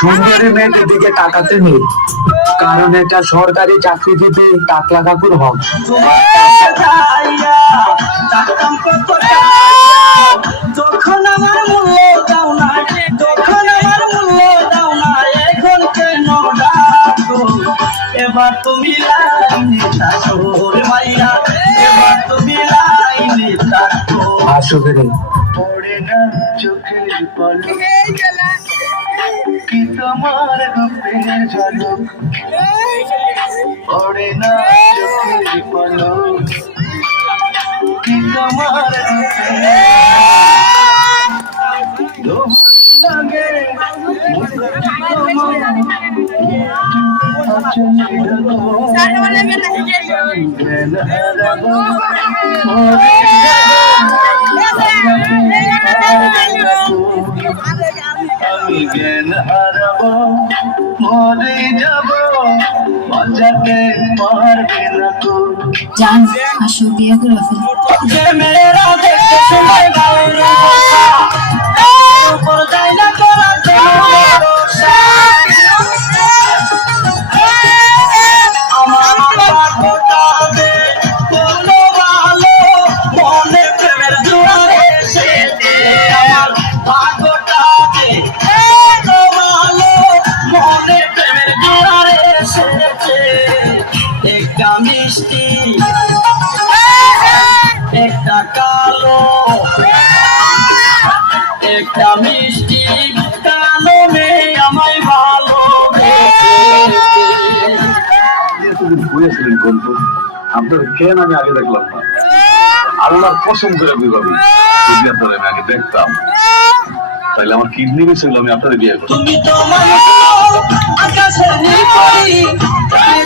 সুন্দরী মেয়েটির দিকে তাকাতে নেই, কারণ এটা সরকারি চাকরিজীবী টাকলা কাকুর হক। তখন আমার মূল্য দাও না, তখন আমার মূল্য দাও না, এখন কেন ডাকো? এবার তুমি লাইনে থাকো রে মাইয়া, এবার তুমি লাইনে থাকো। আসো ফিরে পড়ে না চোখের পলক, কি তোমার রূপের ঝলক, পড়ে না চোখের পলক, কি তোমার রূপের লাগে আমি জ্ঞান হারাবো, মরে যাব, বাঁচাতে পারবে না তো। জান আসো বিয়ে করে ফেলো। যে মেয়েরা দেখতে সময় গায়ের উপর যায় না করা আমার ভাগ্যটাতে কোনো ভালো মনে প্রেমের জোয়ারে এসেছে, আমার ভাগ্যটাতে কোনো ভালো মনে প্রেমের জোয়ারে এসেছে। একটা মিষ্টি একটা কালো, একটা মিষ্টি কালো মেয়ে আমায় বুঝেছিলেন কিন্তু আপনার কেন আমি আগে দেখলাম না? আল্লাহ কসম করে বিভাবি, যদি আপনার আমি আগে দেখতাম তাহলে আমার কিডনি বেশি আমি আপনার বিয়ে করতাম। তুমি তোমার আকাশের নিকরি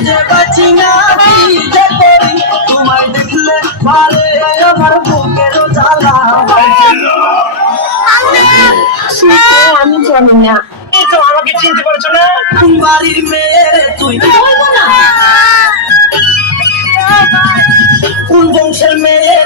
যে বাঁচি না যে করি, তোমায় দেখলে মারে আমার বুকের জ্বালা। আমি জানি না, এই তো আমাকে চিনতে পারছো না? বাড়ির মেয়ে তুই কোন বংশের মেয়ে?